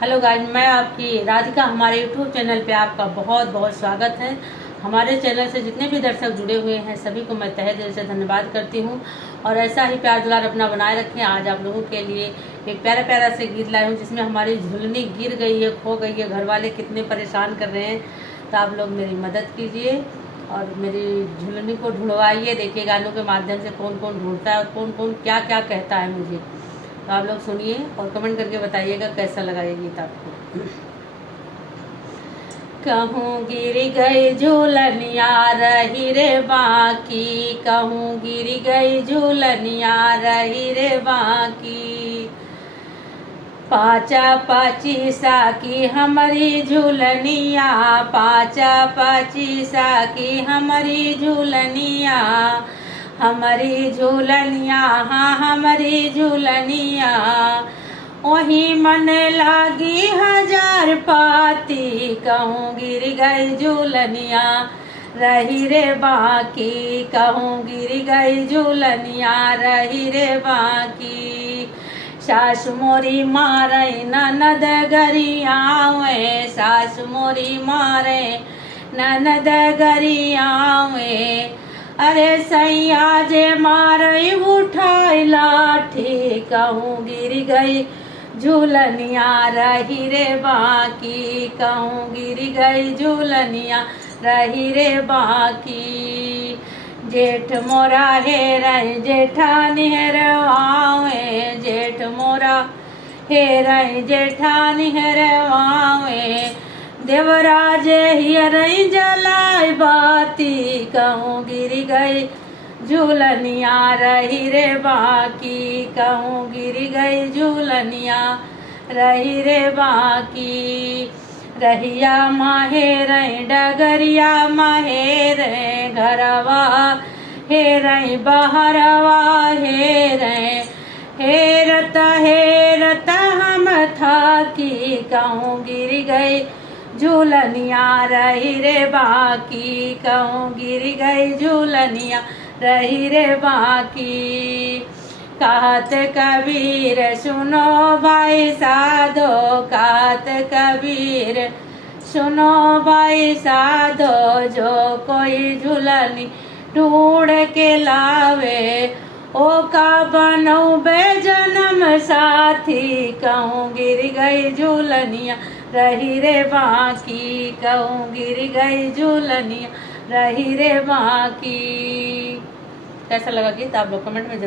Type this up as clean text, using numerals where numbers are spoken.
Hello guys, मैं आपकी राधिका। हमारे यूट्यूब चैनल पे आपका बहुत बहुत स्वागत है। हमारे चैनल से जितने भी दर्शक जुड़े हुए हैं सभी को मैं तहे दिल से धन्यवाद करती हूँ और ऐसा ही प्यार दुलार अपना बनाए रखें। आज आप लोगों के लिए एक प्यारा प्यारा से गीत लाई हूँ जिसमें हमारी झुलनी गिर गई है, खो गई है, घर वाले कितने परेशान कर रहे हैं। तो आप लोग मेरी मदद कीजिए और मेरी झुलनी को ढूंढवाइए। देखिए गानों के माध्यम से कौन कौन ढूंढता है और कौन कौन क्या क्या कहता है मुझे। तो आप लोग सुनिए और कमेंट करके बताइएगा कैसा लगा ये गीत आपको। कहूँ गिर गई झूलनिया रही रे बाकी, कहूँ गिर गई झूलनिया रही रे बाकी। पाचा पाची सा की हमारी झूलनिया, पाचा पाची सा की हमारी झूलनिया, हमारी झूलनिया, हाँ हमारी झूलनिया। वही मन लागी हजार पाती, कहूँ गिर गई झूलनिया रही रे बाकी, कहूँ गिर गई झूलनिया रही रे बाकी। सास मोरी मारे ननद गरियावे, सास मोरी मारे ननद गरियावे। अरे सैया जे मारे उठाई लाठी, कहूँ गिर गई झूलनिया रही रे बाकी, कहूँ गिर गई झूलनिया रही रे बाकी। जेठ मोरा हेरई जेठानी हेरवावे, जेठ मोरा हेरई जेठानी हेरवावे। देवराज हियरई जलाई बाती, कहूँ गिर गई झूलनिया रही रे बाकी, कहूँ गिर गई झूलनिया रही रे बाकी। रहिया माहेरई डगरिया माहेरे घरवा हेरई बहरवा हेरे। हेरत हेरत हम थाकी, कहूँ गिर गई झूलनिया रही रे बाकी, कहूँ गिर गई झूलनिया रही रे बाकी। कहत कबीर सुनो भाई साधो, कहत कबीर सुनो भाई साधो। जो कोई झूलनी ढूंढ के लावे, ओ का बनऊ बे जन्म साथी, कहूँ गिर गई झूलनिया रही रे बाकी, कहूँ गिर गई झूलनिया रही रे बाकी। कैसा लगा गीत आप लोग कमेंट में जरूर